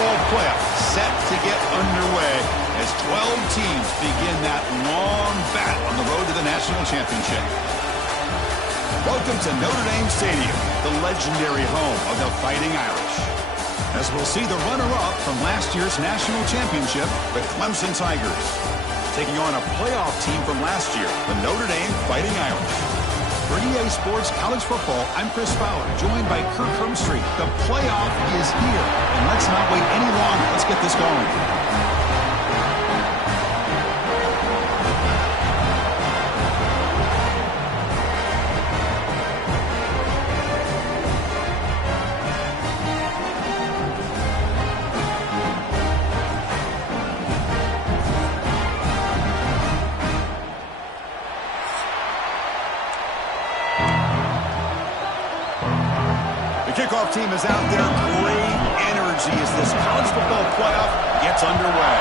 Football playoff set to get underway as 12 teams begin that long battle on the road to the national championship. Welcome to Notre Dame Stadium, the legendary home of the Fighting Irish. As we'll see the runner-up from last year's national championship, the Clemson Tigers, taking on a playoff team from last year, the Notre Dame Fighting Irish. For EA Sports College Football, I'm Chris Fowler, joined by Kirk Hermstreet. The playoff is here, and let's not wait any longer. Let's get this going. The kickoff team is out there. Great energy as this college football playoff gets underway.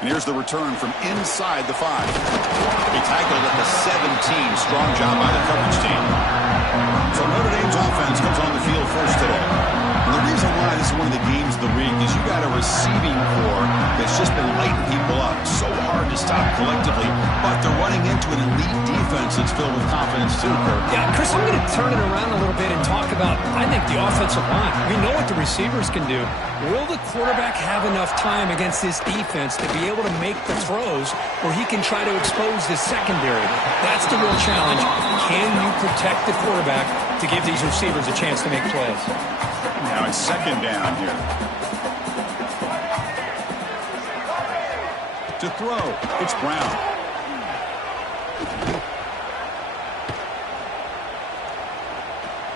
And here's the return from inside the 5. He tackled at the 17. Strong job by the coverage team. So Notre Dame's offense comes on the field first today. And the reason why this is one of the games of the week is you got a receiving corps that's just been lighting people up. So hard to stop collectively, but they're running into an elite defense that's filled with confidence too, Kirk. Yeah, Chris, I'm going to turn it around a little bit and talk about, I think, the offensive line. We know what the receivers can do. Will the quarterback have enough time against this defense to be able to make the throws where he can try to expose the secondary? That's the real challenge. Can you protect the quarterback to give these receivers a chance to make plays? Now it's second down here. To throw, it's Brown.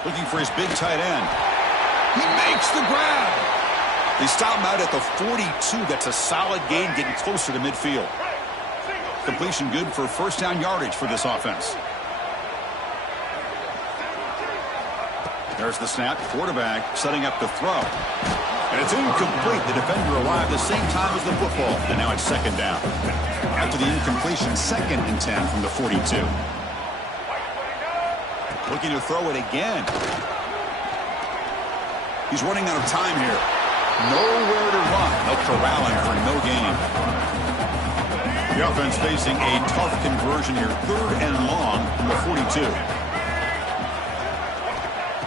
Looking for his big tight end. He makes the grab. They stop him out at the 42. That's a solid gain, getting closer to midfield. Completion good for first down yardage for this offense. There's the snap. Quarterback setting up the throw. And it's incomplete. The defender arrived the same time as the football. And now it's second down. After the incompletion, 2nd and 10 from the 42. Looking to throw it again. He's running out of time here. Nowhere to run. They'll corral him for no gain. The offense facing a tough conversion here. 3rd and long from the 42.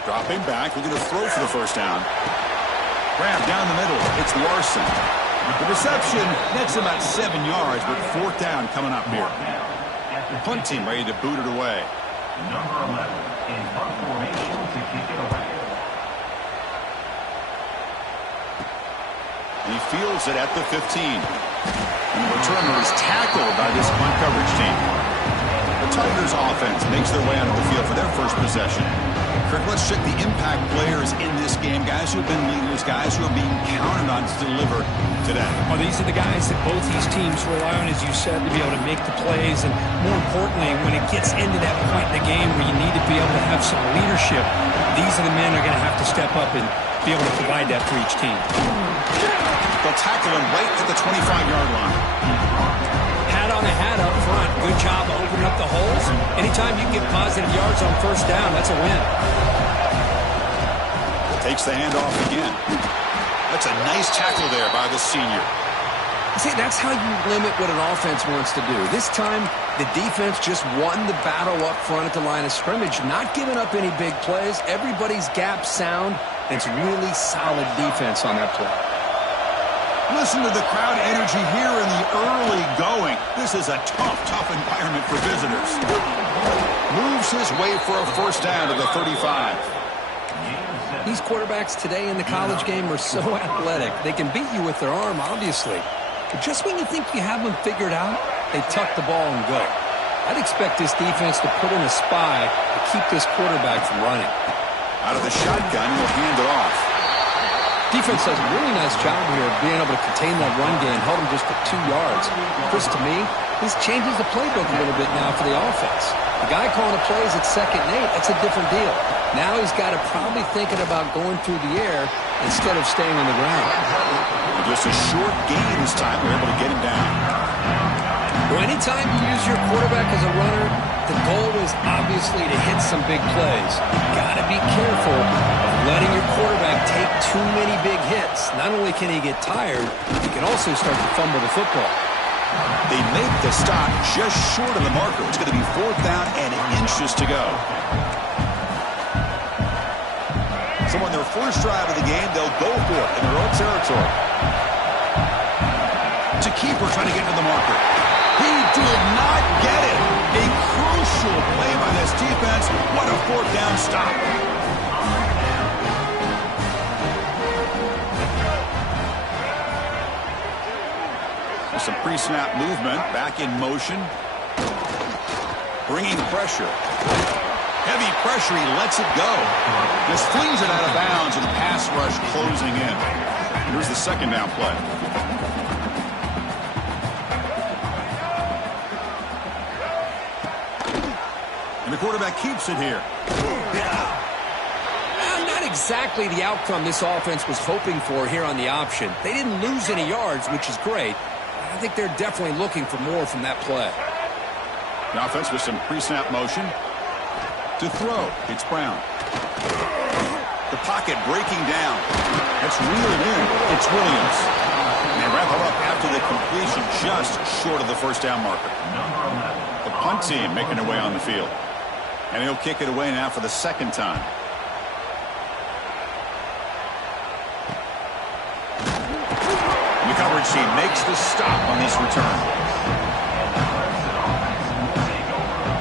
Dropping back, looking to throw for the first down. Grab down the middle. It's Larson. The reception nets about 7 yards, but 4th down coming up here. Punt team ready to boot it away. Number 11 in punt formation to kick it away. He fields it at the 15. And the returner is tackled by this punt coverage team. The Tigers offense makes their way onto the field for their first possession. Kirk, let's check the impact players in this game. Guys who have been leaders, guys who are being counted on to deliver today. Well, these are the guys that both these teams rely on, as you said, to be able to make the plays. And more importantly, when it gets into that point in the game where you need to be able to have some leadership, these are the men who are going to have to step up and be able to provide that for each team. They'll tackle him right at the 25-yard line. Hat on the hat up front. Good job opening up the holes. Anytime you can get positive yards on first down, that's a win. Takes the handoff again. That's a nice tackle there by the senior. See, that's how you limit what an offense wants to do. This time, the defense just won the battle up front at the line of scrimmage, not giving up any big plays. Everybody's gap sound. It's really solid defense on that play. Listen to the crowd energy here in the early going. This is a tough environment for visitors. Moves his way for a first down to the 35. These quarterbacks today in the college game are so athletic. They can beat you with their arm, obviously. But just when you think you have them figured out, they tuck the ball and go. I'd expect this defense to put in a spy to keep this quarterback from running. Out of the shotgun, he'll hand it off. Defense does a really nice job here of being able to contain that run game, held him just at 2 yards. Chris, to me, this changes the playbook a little bit now for the offense. The guy calling the plays at 2nd and 8, that's a different deal. Now he's got to probably thinking about going through the air instead of staying on the ground. Just a short gain this time. We're able to get him down. Well, anytime you use your quarterback as a runner, the goal is obviously to hit some big plays. You've got to be careful of letting your quarterback take too many big hits. Not only can he get tired, he can also start to fumble the football. They make the stop just short of the marker. It's going to be 4th down and inches to go. So on their first drive of the game, they'll go for it in their own territory. To keeper trying to get to the marker. He did not get it. A crucial play by this defense. What a 4th down stop. With some pre-snap movement, back in motion. Bringing pressure. Heavy pressure, he lets it go. Just flings it out of bounds and pass rush closing in. Here's the 2nd down play. And the quarterback keeps it here. Not exactly the outcome this offense was hoping for here on the option. They didn't lose any yards, which is great. I think they're definitely looking for more from that play. The offense with some pre-snap motion. To throw, it's Brown. The pocket breaking down. It's reeled in. It's Williams. And they wrap it up after the completion just short of the 1st down marker. The punt team making their way on the field. And he'll kick it away now for the 2nd time. And the coverage team makes the stop on this return.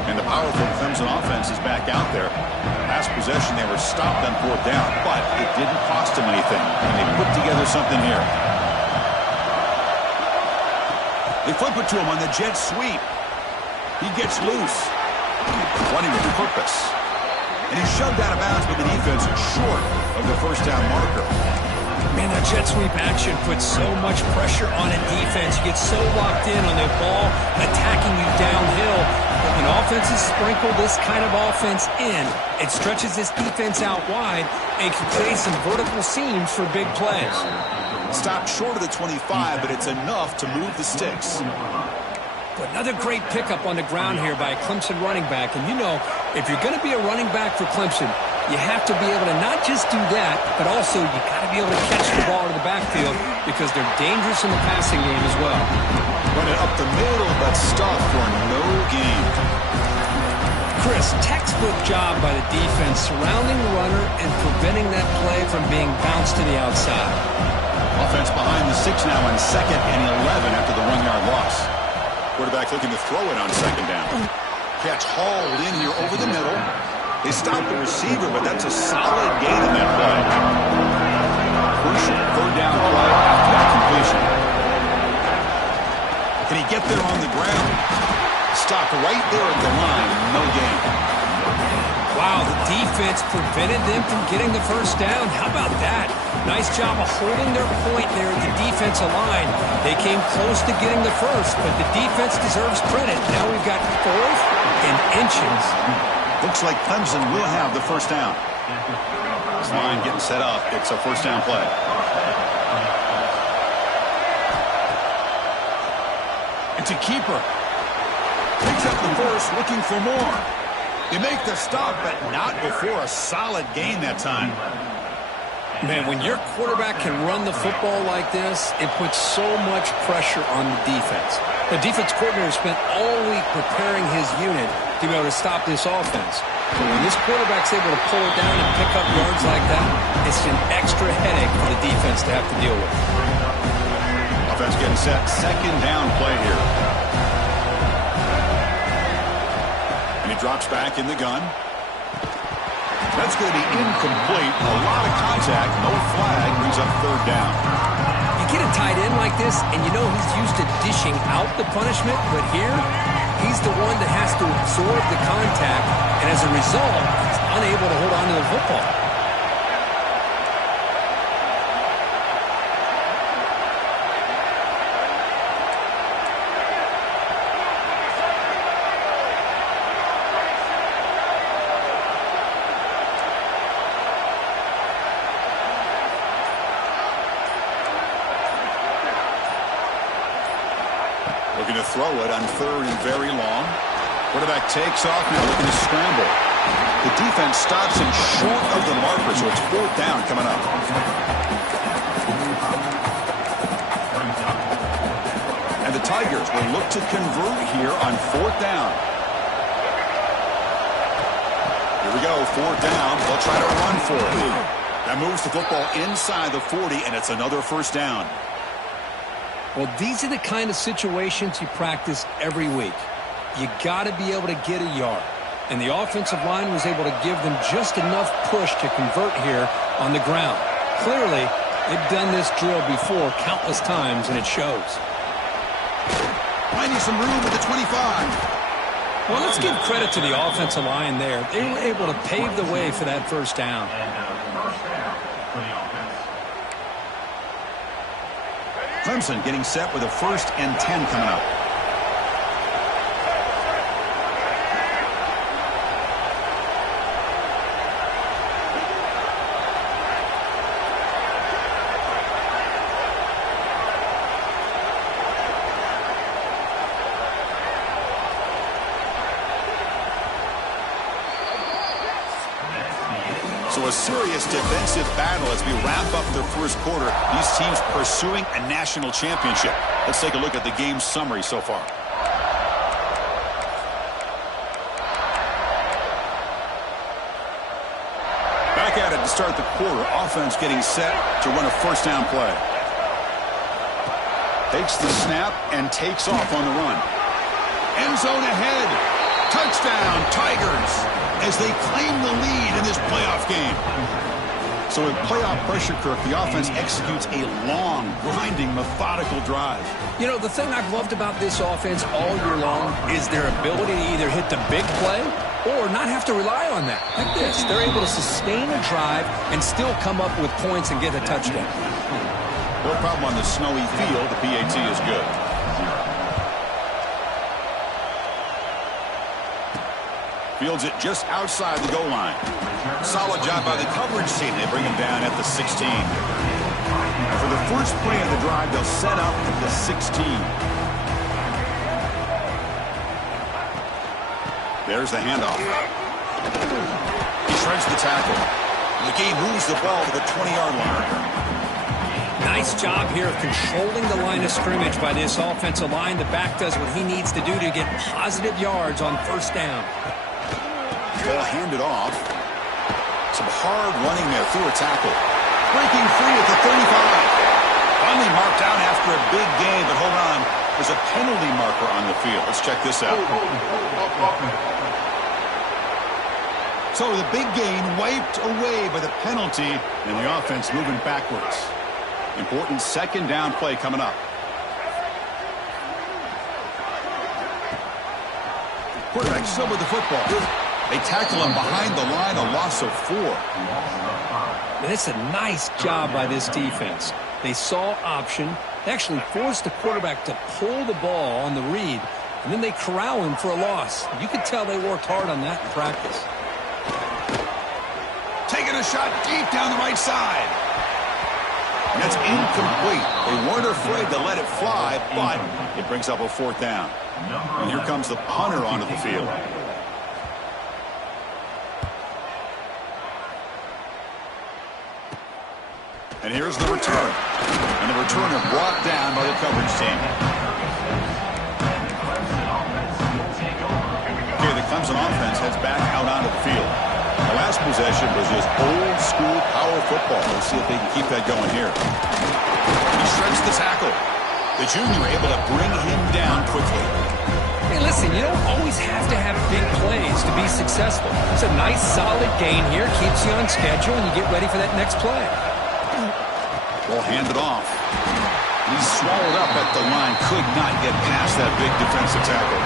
And the powerful Clemson offense is back out there. Last possession, they were stopped on 4th down, but it didn't cost them anything. And they put together something here. They flip it to him on the jet sweep. He gets loose. Running with purpose. And he's shoved out of bounds, but the defense is short of the 1st down marker. Man, that jet sweep action puts so much pressure on a defense. You get so locked in on the ball attacking you downhill. But when offenses sprinkle this kind of offense in, it stretches this defense out wide and can create some vertical seams for big plays. Stopped short of the 25, but it's enough to move the sticks. But another great pickup on the ground here by a Clemson running back. And you know, if you're going to be a running back for Clemson, you have to be able to not just do that, but also you got to be able to catch the ball in the backfield because they're dangerous in the passing game as well. Run it up the middle, but stuffed for no gain. Chris, textbook job by the defense surrounding the runner and preventing that play from being bounced to the outside. Offense behind the 6 now on 2nd and 11 after the 1-yard loss. Quarterback looking to throw it on 2nd down. Catch hauled in here over the middle. They stop the receiver, but that's a solid gain in that play. Crucial 3rd down play after that completion. Can he get there on the ground? Stopped right there at the line. No gain. Wow, the defense prevented them from getting the 1st down. How about that? Nice job of holding their point there at the defensive line. They came close to getting the 1st, but the defense deserves credit. Now we've got 4th and inches. Looks like Clemson will have the 1st down. This line getting set up. It's a 1st down play. And to keeper. Picks up the 1st, looking for more. They make the stop, but not before a solid gain that time. Man, when your quarterback can run the football like this, it puts so much pressure on the defense. The defense coordinator spent all week preparing his unit to be able to stop this offense. But when this quarterback's able to pull it down and pick up yards like that, it's an extra headache for the defense to have to deal with. Offense getting set. 2nd down play here. And he drops back in the gun. That's going to be incomplete. A lot of contact. No flag. Brings up 3rd down. You get a tight end like this, and you know he's used to dishing out the punishment, but here, he's the one that has to absorb the contact, and as a result, he's unable to hold on to the football. throw it on 3rd and very long. Quarterback takes off now, looking to scramble. The defense stops him short of the marker, so it's 4th down coming up. And the Tigers will look to convert here on 4th down. Here we go, 4th down. They'll try to run for it. That moves the football inside the 40, and it's another 1st down. Well, these are the kind of situations you practice every week. You got to be able to get a yard. And the offensive line was able to give them just enough push to convert here on the ground. Clearly, they've done this drill before countless times, and it shows. Finding some room at the 25. Well, let's give credit to the offensive line there. They were able to pave the way for that 1st down. Clemson getting set with a 1st and 10 coming up. So a serious defensive battle as we wrap up the 1st quarter. These teams pursuing a national championship. Let's take a look at the game summary so far. Back at it to start the quarter. Offense getting set to run a 1st down play. Takes the snap and takes off on the run. End zone ahead. Touchdown, Tigers, as they claim the lead in this playoff game. So with playoff pressure, Kirk, the offense executes a long, grinding, methodical drive. You know, the thing I've loved about this offense all year long is their ability to either hit the big play or not have to rely on that. Like this, they're able to sustain a drive and still come up with points and get a touchdown. No problem on the snowy field. The PAT is good. Fields it just outside the goal line. Solid job by the coverage team. They bring him down at the 16. For the first play of the drive, they'll set up at the 16. There's the handoff. He shreds the tackle. The game moves the ball to the 20-yard line. Nice job here of controlling the line of scrimmage by this offensive line. The back does what he needs to do to get positive yards on 1st down. Ball handed off. Some hard running there through a tackle. Breaking free at the 35. Finally marked out after a big gain, but hold on. There's a penalty marker on the field. Let's check this out. So the big gain wiped away by the penalty, and the offense moving backwards. Important 2nd down play coming up. Quarterback still with the football. They tackle him behind the line, a loss of 4. That's a nice job by this defense. They saw option. They actually forced the quarterback to pull the ball on the read, and then they corral him for a loss. You could tell they worked hard on that in practice. Taking a shot deep down the right side. That's incomplete. They weren't afraid to let it fly, but it brings up a 4th down. And here comes the punter onto the field. And here's the return. And the returner brought down by the coverage team. Okay, the Clemson offense heads back out onto the field. The last possession was just old school power football. Let's see if they can keep that going here. He shreds the tackle. The junior able to bring him down quickly. Hey, listen, you don't always have to have big plays to be successful. It's a nice, solid gain here. Keeps you on schedule, and you get ready for that next play. Ball handed off. He's swallowed up at the line. Could not get past that big defensive tackle.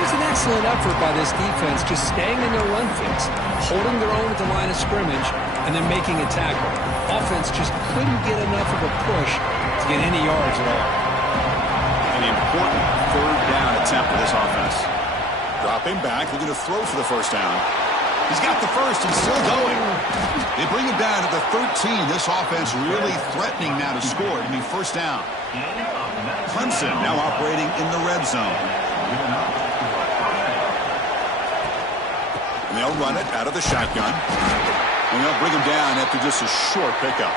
It was an excellent effort by this defense, just staying in their run fits, holding their own at the line of scrimmage, and then making a tackle. Offense just couldn't get enough of a push to get any yards at all. An important 3rd down attempt for this offense. Dropping back, looking to throw for the 1st down. He's got the first and still going. They bring him down to the 13. This offense really threatening now to score. It'll be first down. Clemson now operating in the red zone. And they'll run it out of the shotgun. And they'll bring him down after just a short pickup.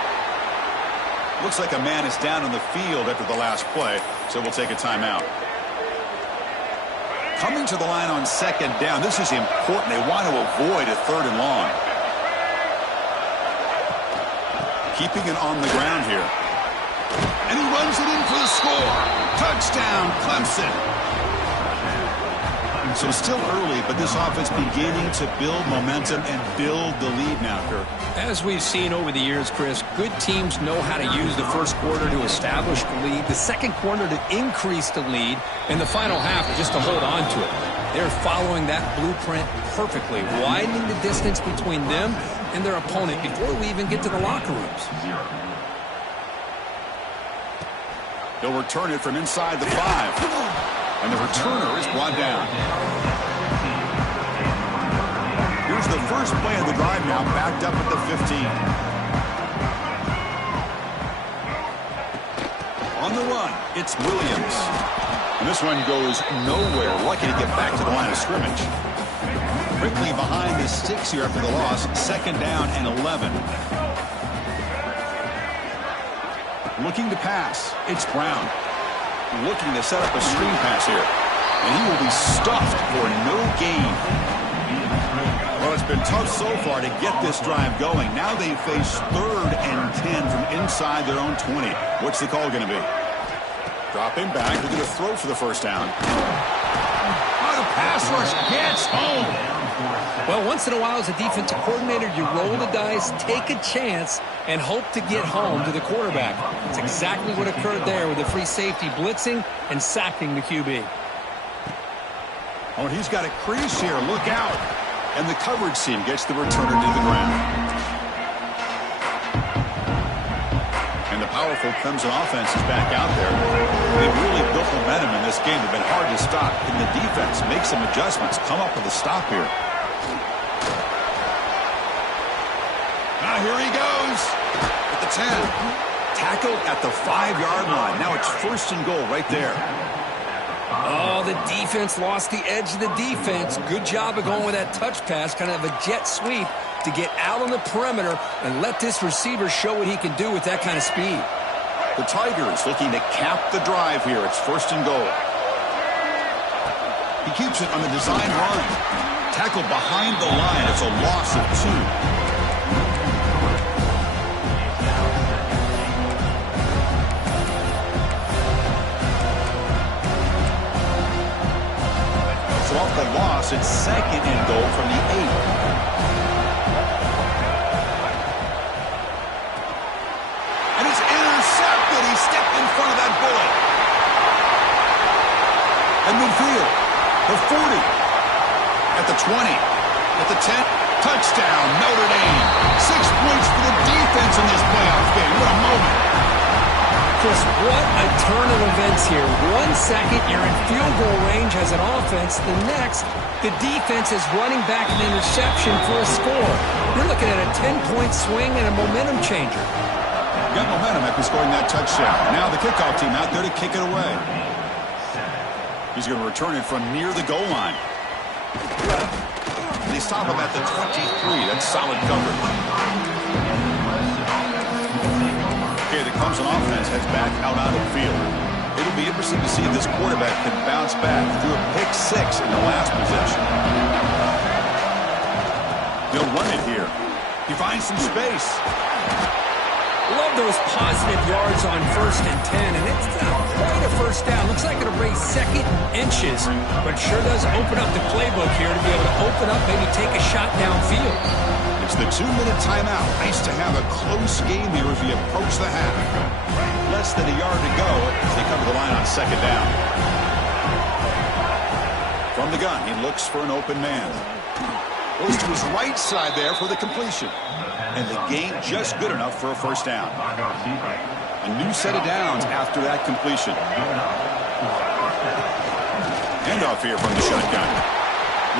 Looks like a man is down on the field after the last play, so we'll take a timeout. Coming to the line on second down. This is important. They want to avoid a third and long. Keeping it on the ground here. And he runs it in for the score. Touchdown, Clemson. So still early, but this offense beginning to build momentum and build the lead now, Kirk. As we've seen over the years, Chris, good teams know how to use the first quarter to establish the lead, the second quarter to increase the lead, and the final half just to hold on to it. They're following that blueprint perfectly, widening the distance between them and their opponent before we even get to the locker rooms. They'll return it from inside the 5. And the returner is brought down. Here's the first play of the drive now, backed up at the 15. On the run, it's Williams. And this one goes nowhere. Lucky to get back to the line of scrimmage. Quickly behind the sticks here after the loss. Second down and 11. Looking to pass. It's Brown. Looking to set up a screen pass here. And he will be stuffed for no gain. Well, it's been tough so far to get this drive going. Now they face 3rd and 10 from inside their own 20. What's the call going to be? Dropping back. They're going to throw for the first down. Oh, the pass rush gets home. Well, once in a while as a defensive coordinator, you roll the dice, take a chance, and hope to get home to the quarterback. It's exactly what occurred there with the free safety blitzing and sacking the QB. Oh, he's got a crease here. Look out. And the coverage team gets the returner to the ground. And the powerful Clemson offense is back out there. They've really built momentum in this game. They've been hard to stop. And the defense makes some adjustments. Come up with a stop here. Now here he goes at the 10. Tackled at the 5-yard line. Now it's first and goal right there. Oh, the defense lost the edge of the defense. Good job of going with that touch pass, kind of a jet sweep to get out on the perimeter and let this receiver show what he can do with that kind of speed. The Tigers looking to cap the drive here. It's first and goal. He keeps it on the design run. Tackled behind the line. It's a loss of 2. Off the loss, it's second and goal from the 8. And it's intercepted. He stepped in front of that bullet. And midfield, the 40, at the 20, at the 10, touchdown, Notre Dame. 6 points for the defense in this playoff game. What a moment. Chris, what a turn of events here. 1 second, you're in field goal range as an offense. The next, the defense is running back an interception for a score. You're looking at a 10-point swing and a momentum changer. Got momentum after scoring that touchdown. Now the kickoff team out there to kick it away. He's going to return it from near the goal line. They stop him at the 23. That's solid coverage. Okay, the Clemson offense heads back out on the field. It'll be interesting to see if this quarterback can bounce back through a pick-6 in the last possession. They'll run it here. He finds some space. Love those positive yards on 1st and 10, and it's not quite a first down. Looks like it'll bring second inches, but sure does open up the playbook here to be able to open up, maybe take a shot downfield. It's the 2-minute timeout. Nice to have a close game here as we approach the half. Less than a yard to go as they come to the line on second down. From the gun, he looks for an open man. Goes to his right side there for the completion. And the gain just good enough for a first down. A new set of downs after that completion. Handoff here from the shotgun.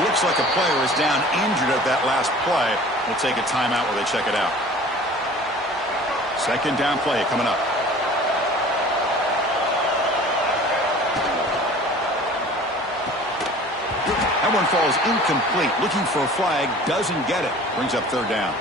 Looks Looks like a player is down injured at that last play. We'll take a timeout while they check it out. Second down play coming up. That one falls incomplete. Looking for a flag. Doesn't get it. Brings up third down.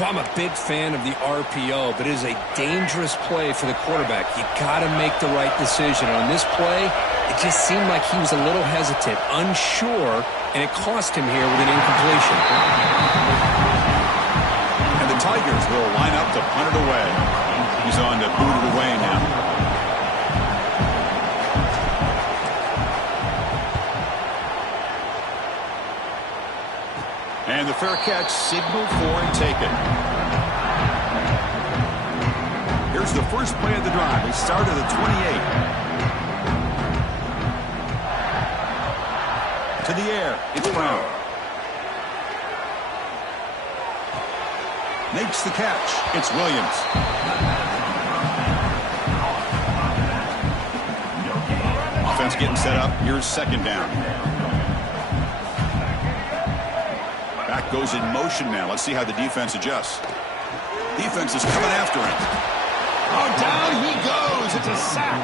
Well, I'm a big fan of the RPO, but it is a dangerous play for the quarterback. You got to make the right decision. On this play, it just seemed like he was a little hesitant, unsure, and it cost him here with an incompletion. And the Tigers will line up to punt it away. He's on to boot it away now. And the fair catch signaled for and taken. Here's the first play of the drive. They start at the 28. To the air. It's Brown. Makes the catch. It's Williams. Offense getting set up. Here's second down. Back goes in motion now. Let's see how the defense adjusts. Defense is coming after him. Oh, down he goes. It's a sack.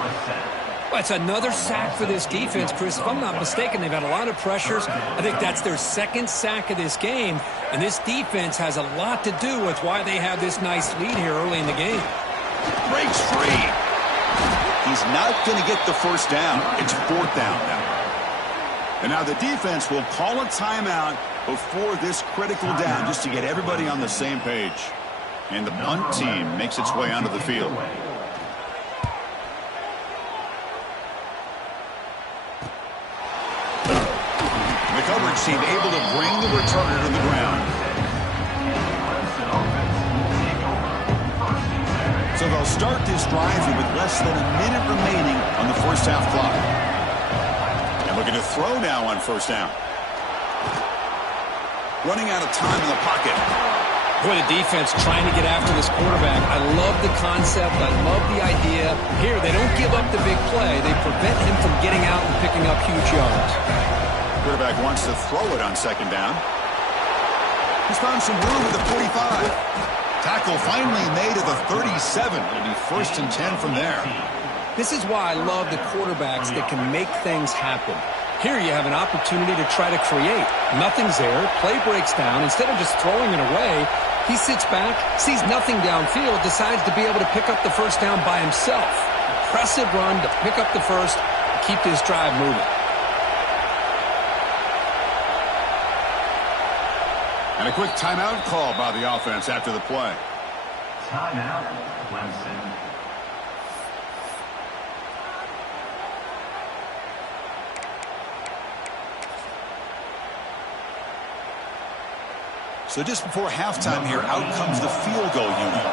Well, it's another sack for this defense, Chris. If I'm not mistaken, they've had a lot of pressures. I think that's their second sack of this game. And this defense has a lot to do with why they have this nice lead here early in the game. Breaks free. He's not going to get the first down. It's fourth down now. And now the defense will call a timeout before this critical down just to get everybody on the same page. And the punt team makes its way onto the field. The coverage team able to bring the returner to the ground. So they'll start this drive here with less than a minute remaining on the first half clock. And looking to throw now on first down. Running out of time in the pocket. Boy, the defense trying to get after this quarterback. I love the concept. I love the idea. Here, they don't give up the big play. They prevent him from getting out and picking up huge yards. Quarterback wants to throw it on second down. He's found some room at the 45. Tackle finally made at the 37. It'll be first and 10 from there. This is why I love the quarterbacks that can make things happen. Here you have an opportunity to try to create. Nothing's there. Play breaks down. Instead of just throwing it away, he sits back, sees nothing downfield, decides to be able to pick up the first down by himself. Impressive run to pick up the first, keep this drive moving. And a quick timeout call by the offense after the play. Timeout, Clemson. So just before halftime here, out comes the field goal unit.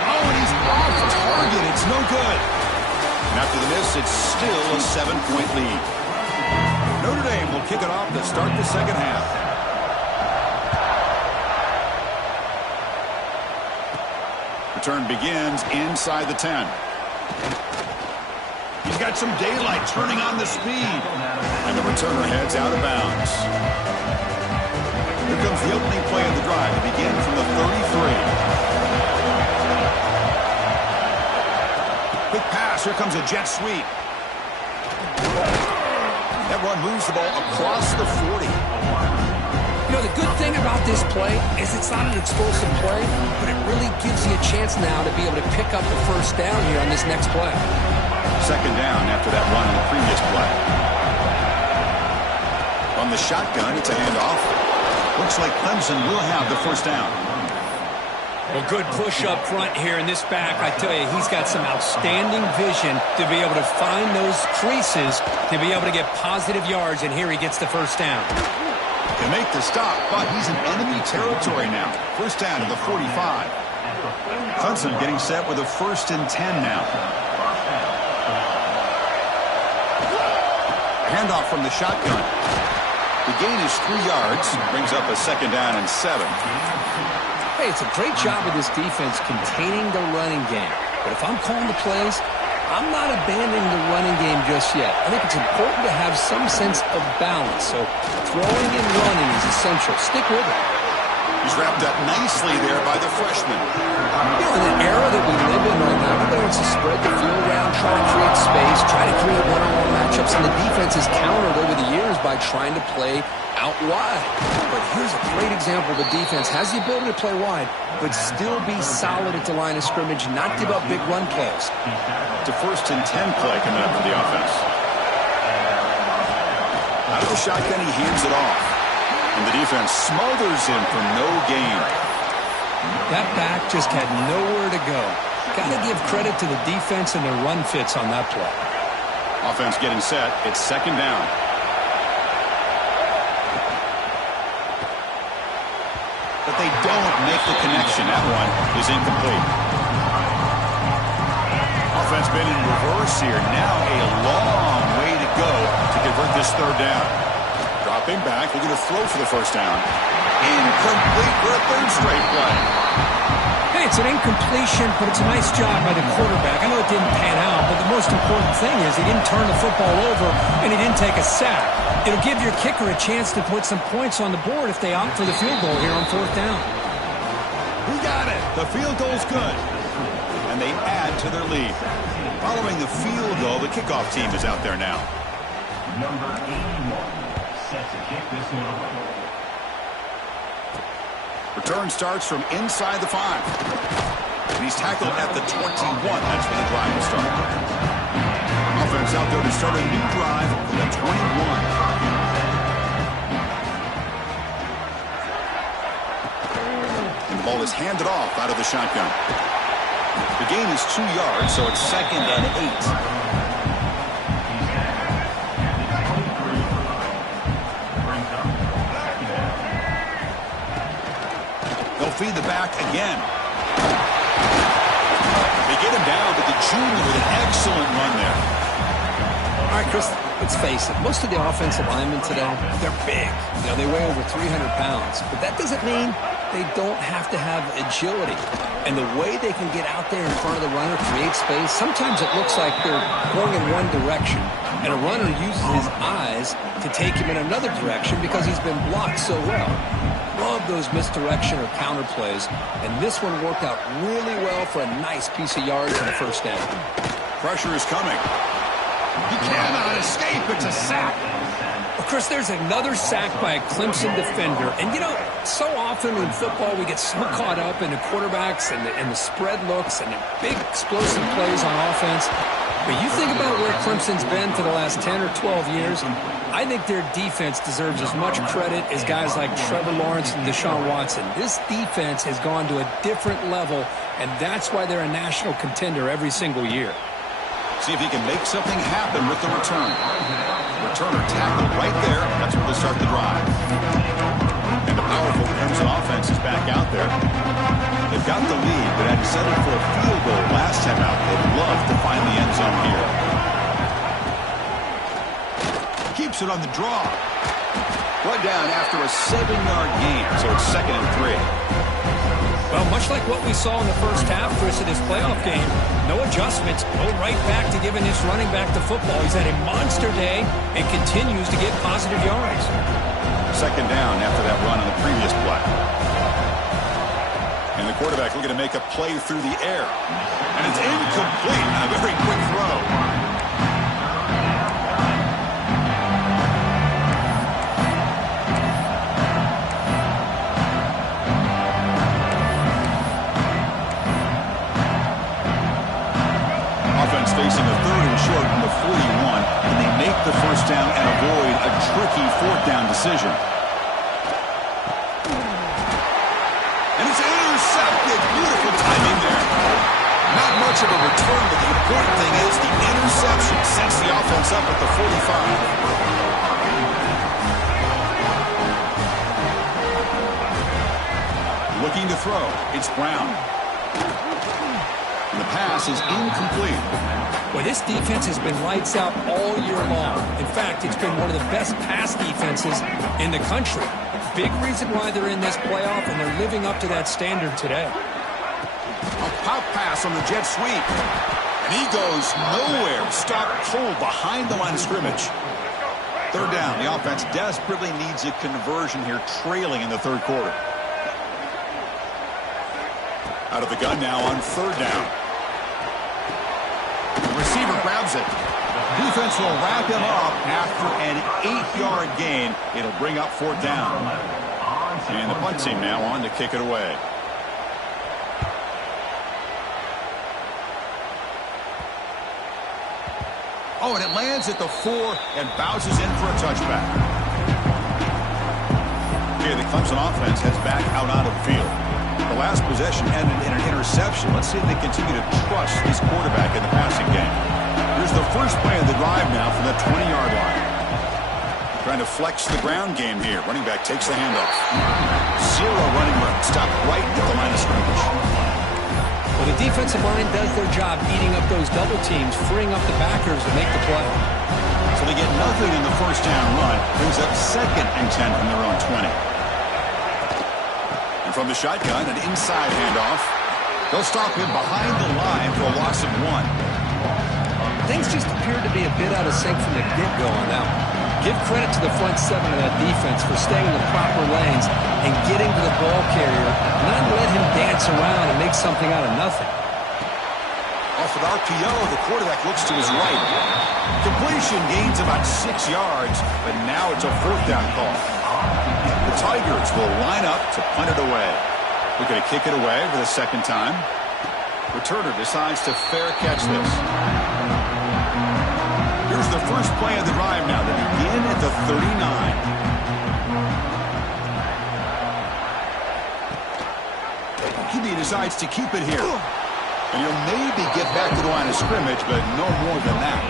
Oh, and he's off target. It's no good. And after the miss, it's still a 7-point lead. Notre Dame will kick it off to start the second half. Return begins inside the 10. He's got some daylight turning on the speed. And the returner heads out of bounds. Here comes the opening play of the drive to begin from the 33. Quick pass. Here comes a jet sweep. That run moves the ball across the 40. You know, the good thing about this play is it's not an explosive play, but it really gives you a chance now to be able to pick up the first down here on this next play. Second down after that run in the previous play. From the shotgun, it's a handoff. Looks like Clemson will have the first down. Well, good push up front here in this back. I tell you, he's got some outstanding vision to be able to find those creases, to be able to get positive yards, and here he gets the first down. Can make the stop, but he's in enemy territory now. First down to the 45. Clemson getting set with a first and 10 now. Handoff from the shotgun. The gain is 3 yards. Brings up a second down and 7. Hey, it's a great job of this defense containing the running game. But if I'm calling the plays, I'm not abandoning the running game just yet. I think it's important to have some sense of balance. So throwing and running is essential. Stick with it. He's wrapped up nicely there by the freshman. You know, in an era that we live in right now, everybody wants to spread the field around, try to create space, try to create one-on-one matchups, and the defense has countered over the years by trying to play out wide. But here's a great example. The defense has the ability to play wide, but still be solid at the line of scrimmage, not give up big run plays. It's a 1st and 10 play coming up for the offense. Out of the shotgun, he hands it off. And the defense smothers him for no gain. That back just had nowhere to go. Got to give credit to the defense and their run fits on that play. Offense getting set. It's 2nd down. But they don't make the connection. That one is incomplete. Offense been in reverse here. Now a long way to go to convert this 3rd down. Dropping back, looking to throw for the 1st down. Incomplete for a 3rd straight play. Hey, it's an incompletion, but it's a nice job by the quarterback. I know it didn't pan out, but the most important thing is he didn't turn the football over and he didn't take a sack. It'll give your kicker a chance to put some points on the board if they opt for the field goal here on 4th down. He got it. The field goal's good. And they add to their lead. Following the field goal, the kickoff team is out there now. Number 81. Set to kick this one away. Return starts from inside the 5. And he's tackled at the 21. That's where the drive will start. Offense out there to start a new drive from the 21. And the ball is handed off out of the shotgun. The gain is 2 yards, so it's 2nd and 8. Feed the back again. They get him down, but the junior with an excellent run there. All right, Chris, let's face it. Most of the offensive linemen today, they're big. You know, they weigh over 300 pounds. But that doesn't mean they don't have to have agility. And the way they can get out there in front of the runner, create space, sometimes it looks like they're going in one direction. And a runner uses his eyes to take him in another direction because he's been blocked so well. Love those misdirection or counter plays, and this one worked out really well for a nice piece of yards on the 1st down. Pressure is coming. He cannot escape. It's a sack. Well, Chris, there's another sack by a Clemson defender. And, you know, so often in football we get so caught up in the quarterbacks and the spread looks and the big explosive plays on offense. But you think about where Clemson's been for the last 10 or 12 years, I think their defense deserves as much credit as guys like Trevor Lawrence and Deshaun Watson. This defense has gone to a different level, and that's why they're a national contender every single year. See if he can make something happen with the return. Returner tackled right there. That's where they start the drive. And the powerful Clemson offense is back out there. They've got the lead, but had settled for a field goal last time out. They'd love to find the end zone here. Keeps it on the draw. Brought down after a 7-yard gain, so it's 2nd and 3. Well, much like what we saw in the 1st half, Chris, of this playoff game, no adjustments, go right back to giving this running back the football. He's had a monster day and continues to get positive yards. 2nd down after that run on the previous play. And the quarterback looking to make a play through the air. And it's incomplete. A very quick throw. Facing a 3rd and short from the 41, and they make the 1st down and avoid a tricky 4th down decision. And it's intercepted. Beautiful timing there. Not much of a return, but the important thing is the interception sets the offense up at the 45. Looking to throw. It's Brown. And the pass is incomplete. Well, this defense has been lights out all year long. In fact, it's been one of the best pass defenses in the country. Big reason why they're in this playoff, and they're living up to that standard today. A pop pass on the jet sweep. And he goes nowhere. Stopped cold behind the line of scrimmage. Third down. The offense desperately needs a conversion here, trailing in the third quarter. Out of the gun now on third down. The receiver grabs it. Defense will wrap him up after an 8-yard gain. It'll bring up fourth down. And the punt team now on to kick it away. Oh, and it lands at the 4 and bounces in for a touchback. Okay, the Clemson offense heads back out onto the field. The last possession ended in an interception. Let's see if they continue to trust this quarterback in the passing game. Here's the first play of the drive now from the 20-yard line. Trying to flex the ground game here. Running back takes the handoff. Zero running room. Stopped right at the line of scrimmage. Well, the defensive line does their job eating up those double teams, freeing up the backers to make the play. So they get nothing in the first down run. Brings up 2nd and 10 from their own 20. And from the shotgun, an inside handoff. They'll stop him behind the line for a loss of 1. Things just appeared to be a bit out of sync from the get-go on that one. Give credit to the front 7 of that defense for staying in the proper lanes and getting to the ball carrier, not let him dance around and make something out of nothing. Off an RPO, the quarterback looks to his right. Completion gains about 6 yards, but now it's a fourth down call. The Tigers will line up to punt it away. We're going to kick it away for the second time. Returner decides to fair catch this. Here's the first play of the drive now. They begin at the 39. He decides to keep it here. And he'll maybe get back to the line of scrimmage, but no more than that.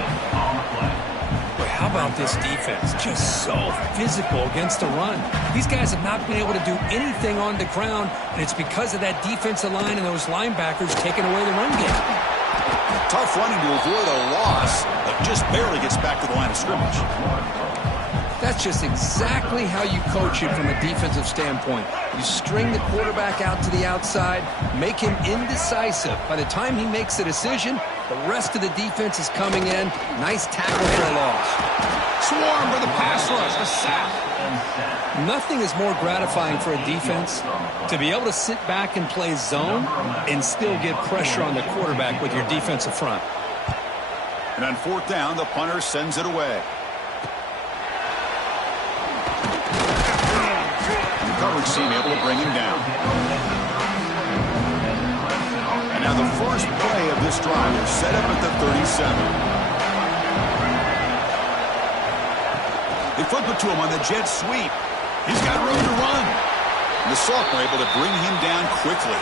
But how about this defense? Just so physical against the run. These guys have not been able to do anything on the ground, and it's because of that defensive line and those linebackers taking away the run game. Tough running to avoid a loss, but just barely gets back to the line of scrimmage. That's just exactly how you coach it from a defensive standpoint. You string the quarterback out to the outside, make him indecisive. By the time he makes a decision, the rest of the defense is coming in. Nice tackle for a loss. Swarm for the pass rush, a sack. Nothing is more gratifying for a defense to be able to sit back and play zone and still get pressure on the quarterback with your defensive front. And on fourth down, the punter sends it away. The coverage team able to bring him down. And now the first play of this drive is set up at the 37. They flip it to him on the jet sweep. He's got room to run. And the Sophomore able to bring him down quickly.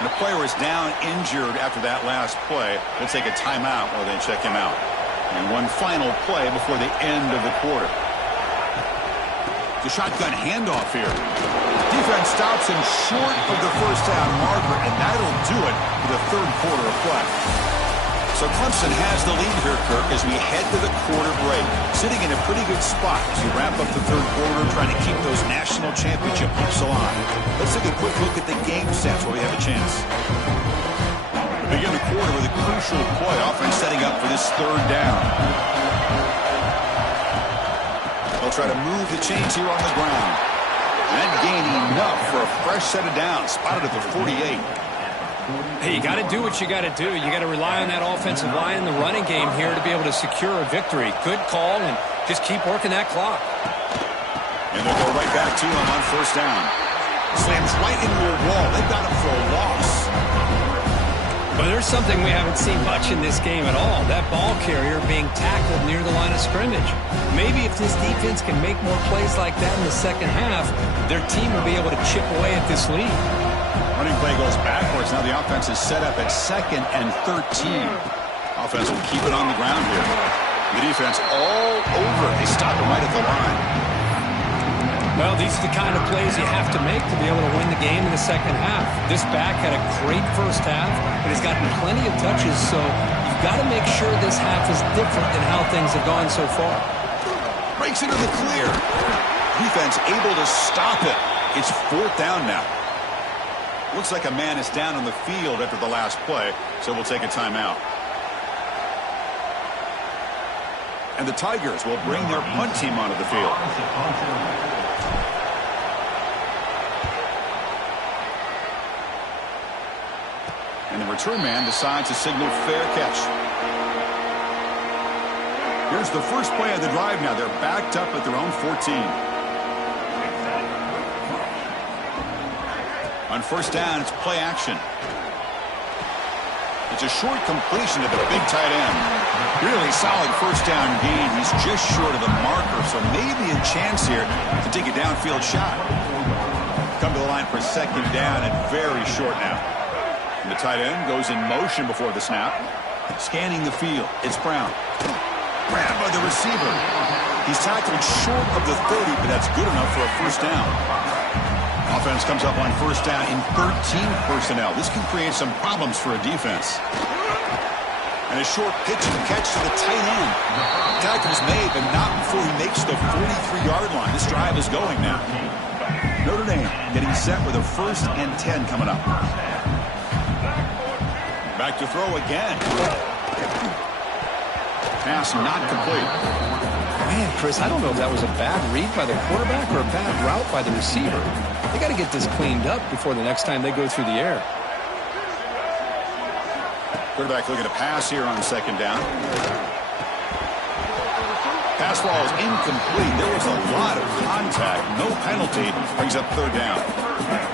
And the player is down injured after that last play. They'll take a timeout while they check him out. And one final play before the end of the quarter. The shotgun handoff here. Defense stops him short of the first down marker, and that'll do it for the third quarter of play. So Clemson has the lead here, Kirk, as we head to the quarter break. Sitting in a pretty good spot as you wrap up the third quarter, trying to keep those national championship hopes alive. Let's take a quick look at the game stats while we have a chance. We begin the quarter with a crucial play. Offense setting up for this third down. They'll try to move the chains here on the ground. And that gain enough for a fresh set of downs, spotted at the 48. Hey, you got to do what you got to do. You got to rely on that offensive line and the running game here to be able to secure a victory. Good call, and just keep working that clock. And they'll go right back to him on first down. Slams right into a wall. They've got him for a loss. But there's something we haven't seen much in this game at all. That ball carrier being tackled near the line of scrimmage. Maybe if this defense can make more plays like that in the second half, their team will be able to chip away at this lead. Running play goes backwards. Now the offense is set up at 2nd and 13. Offense will keep it on the ground here. The defense all over. They stop him right at the line. Well, these are the kind of plays you have to make to be able to win the game in the second half. This back had a great first half, but he's gotten plenty of touches, so you've got to make sure this half is different than how things have gone so far. Breaks into the clear. Defense able to stop it. It's fourth down now. Looks like a man is down on the field after the last play, so we'll take a timeout. And the Tigers will bring their punt team onto the field. And the return man decides to signal fair catch. Here's the first play of the drive now. They're backed up at their own 14. On first down, it's play action. It's a short completion to the big tight end. Really solid first down gain. He's just short of the marker, so maybe a chance here to take a downfield shot. Come to the line for second down and very short now. And the tight end goes in motion before the snap. Scanning the field. It's Brown. Grabbed by the receiver. He's tackled short of the 30, but that's good enough for a first down. Offense comes up on first down in 13 personnel. This can create some problems for a defense. And a short pitch and catch to the tight end. Tackle's made, but not before he makes the 43-yard line. This drive is going now. Notre Dame getting set with a 1st and 10 coming up. Back to throw again. Pass not complete. Man, Chris, I don't know if that was a bad read by the quarterback or a bad route by the receiver. They got to get this cleaned up before the next time they go through the air. Quarterback looking to pass here on second down. Pass ball is incomplete. There was a lot of contact. No penalty. Brings up third down.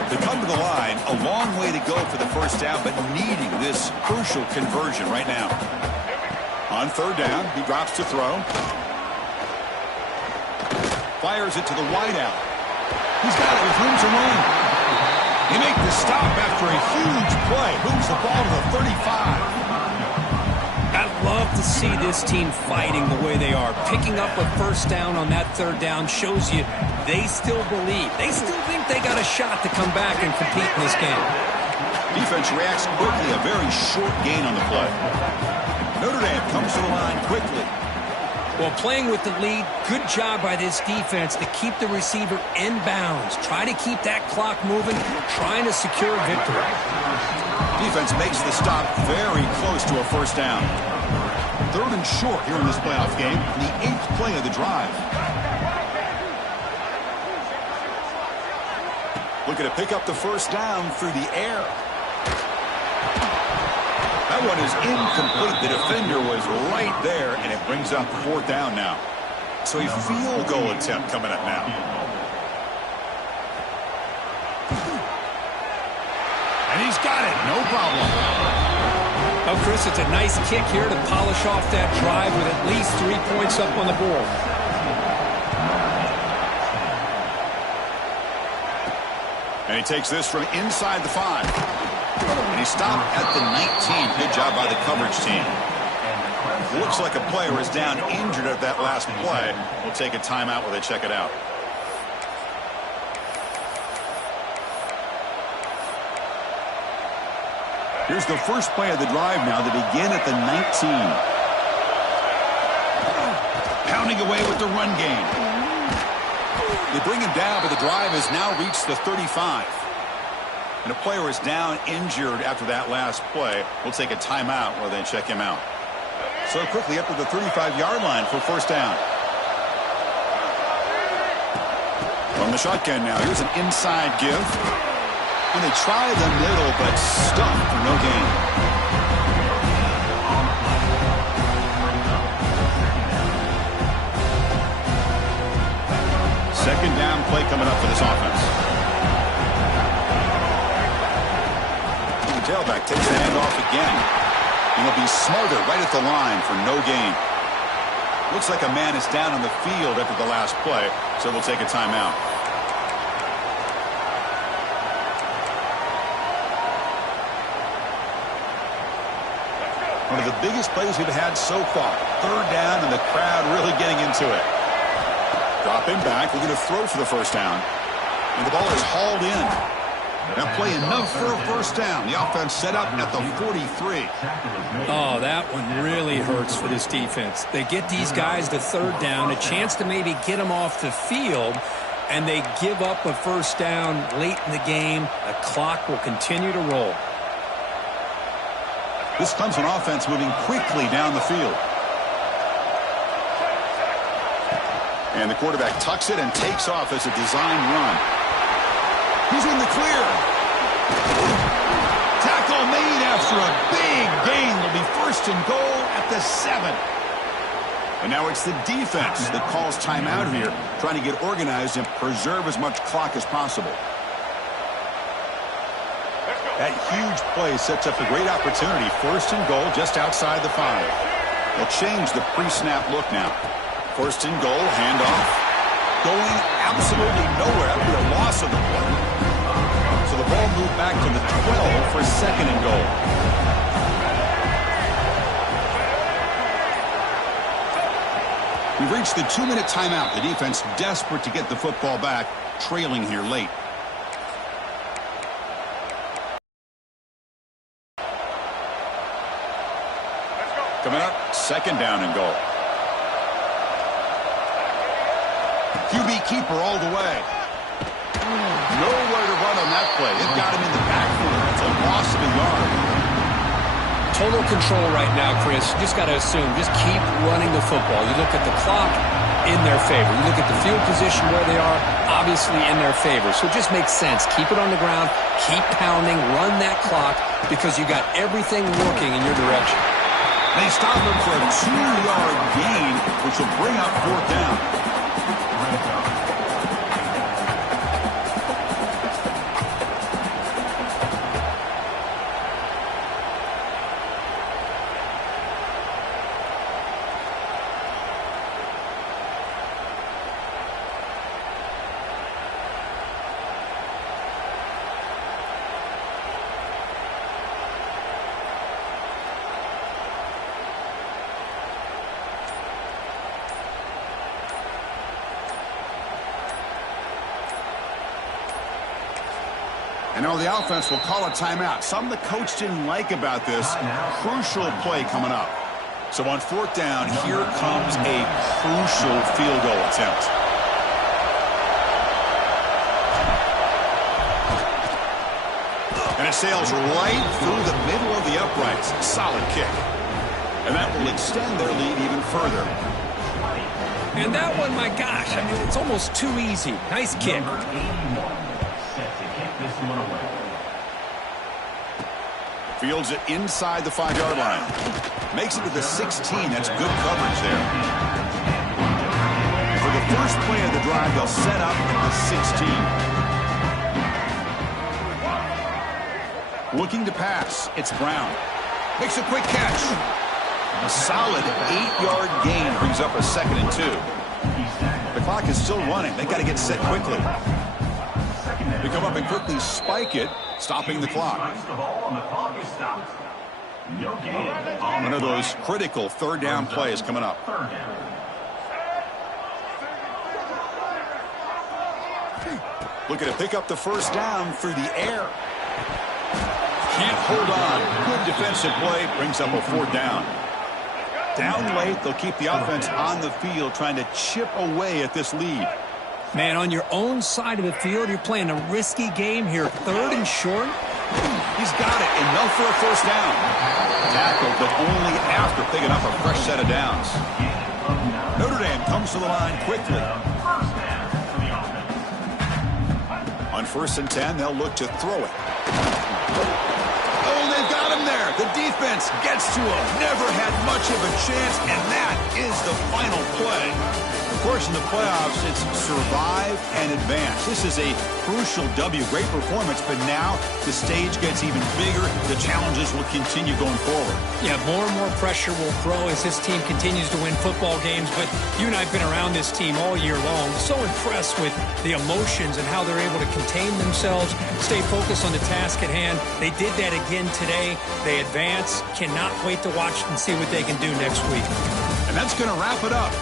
They come to the line. A long way to go for the first down, but needing this crucial conversion right now. On third down, he drops to throw. Fires it to the wideout. He's got it with room to run. He makes the stop after a huge play. Moves the ball to the 35. I love to see this team fighting the way they are. Picking up a first down on that third down shows you they still believe. They still think they got a shot to come back and compete in this game. Defense reacts quickly. A very short gain on the play. Notre Dame comes to the line quickly. Well, playing with the lead, good job by this defense to keep the receiver in bounds. Try to keep that clock moving, trying to secure victory. Defense makes the stop very close to a first down. 3rd and short here in this playoff game, the 8th play of the drive. Looking to pick up the first down through the air. That one is incomplete. The defender was right there, and it brings up 4th down now. So a field goal attempt coming up now. And he's got it. No problem. Well, Chris, it's a nice kick here to polish off that drive with at least 3 points up on the board. And he takes this from inside the 5. And he stopped at the 19. Good job by the coverage team. Looks like a player is down injured at that last play. We'll take a timeout while they check it out. Here's the first play of the drive now. They begin at the 19. Pounding away with the run game. They bring him down, but the drive has now reached the 35. And a player is down injured after that last play. We'll take a timeout while they check him out. So quickly up to the 35-yard line for first down. From the shotgun now, here's an inside give. And they try the middle, but stuffed for no gain. Second down play coming up for this offense. Tailback takes the handoff again. And he'll be smarter right at the line for no gain. Looks like a man is down on the field after the last play, so we'll take a timeout. One of the biggest plays we've had so far. Third down, and the crowd really getting into it. Dropping back, we're going to throw for the first down. And the ball is hauled in. That play enough for a first down. The offense set up at the 43. Oh, that one really hurts for this defense. They get these guys to third down, a chance to maybe get them off the field, and they give up a first down late in the game. The clock will continue to roll. This Clemson offense moving quickly down the field. And the quarterback tucks it and takes off as a design run. He's in the clear. Tackle made after a big gain. Will be first and goal at the 7. And now it's the defense that calls timeout here, trying to get organized and preserve as much clock as possible. That huge play sets up a great opportunity. First and goal just outside the 5. They'll change the pre-snap look now. First and goal, handoff. Going absolutely nowhere. That would be a loss of the play. So the ball moved back to the 12 for second and goal. We've reached the 2-minute timeout. The defense desperate to get the football back, trailing here late. Coming up, second down and goal. QB keeper all the way. Nowhere to run on that play. It got him in the backfield. It's a loss of a yard. Total control right now, Chris. You just got to assume. Just keep running the football. You look at the clock, in their favor. You look at the field position where they are, obviously in their favor. So it just makes sense. Keep it on the ground. Keep pounding. Run that clock because you got everything working in your direction. They stop him for a 2-yard gain, which will bring up fourth down. And now the offense will call a timeout. Something the coach didn't like about this. Crucial play coming up. So on fourth down, here comes a crucial field goal attempt. And it sails right through the middle of the uprights. Solid kick. And that will extend their lead even further. And that one, my gosh, I mean, it's almost too easy. Nice kick. Fields it inside the 5-yard line. Makes it to the 16. That's good coverage there. For the first play of the drive, they'll set up at the 16. Looking to pass. It's Brown. Makes a quick catch. A solid 8-yard gain brings up a 2nd and 2. The clock is still running. They got to get set quickly. They come up and quickly spike it, stopping the clock. One of those critical third down plays coming up. Looking to pick up the first down through the air. Can't hold on. Good defensive play. Brings up a fourth down. Down late, they'll keep the offense on the field trying to chip away at this lead. Man, on your own side of the field, you're playing a risky game here. 3rd and short. He's got it. Enough for a first down. Tackled, but only after picking up a fresh set of downs. Notre Dame comes to the line quickly. On 1st and 10, they'll look to throw it. Oh, they've got him there. The defense gets to him. Never had much of a chance, and that is the final play. Of course, in the playoffs, it's survive and advance. This is a crucial W. Great performance, but now the stage gets even bigger. The challenges will continue going forward. Yeah, more and more pressure will grow as this team continues to win football games, but you and I have been around this team all year long. So impressed with the emotions and how they're able to contain themselves, stay focused on the task at hand. They did that again today. They advance. Cannot wait to watch and see what they can do next week. And that's going to wrap it up.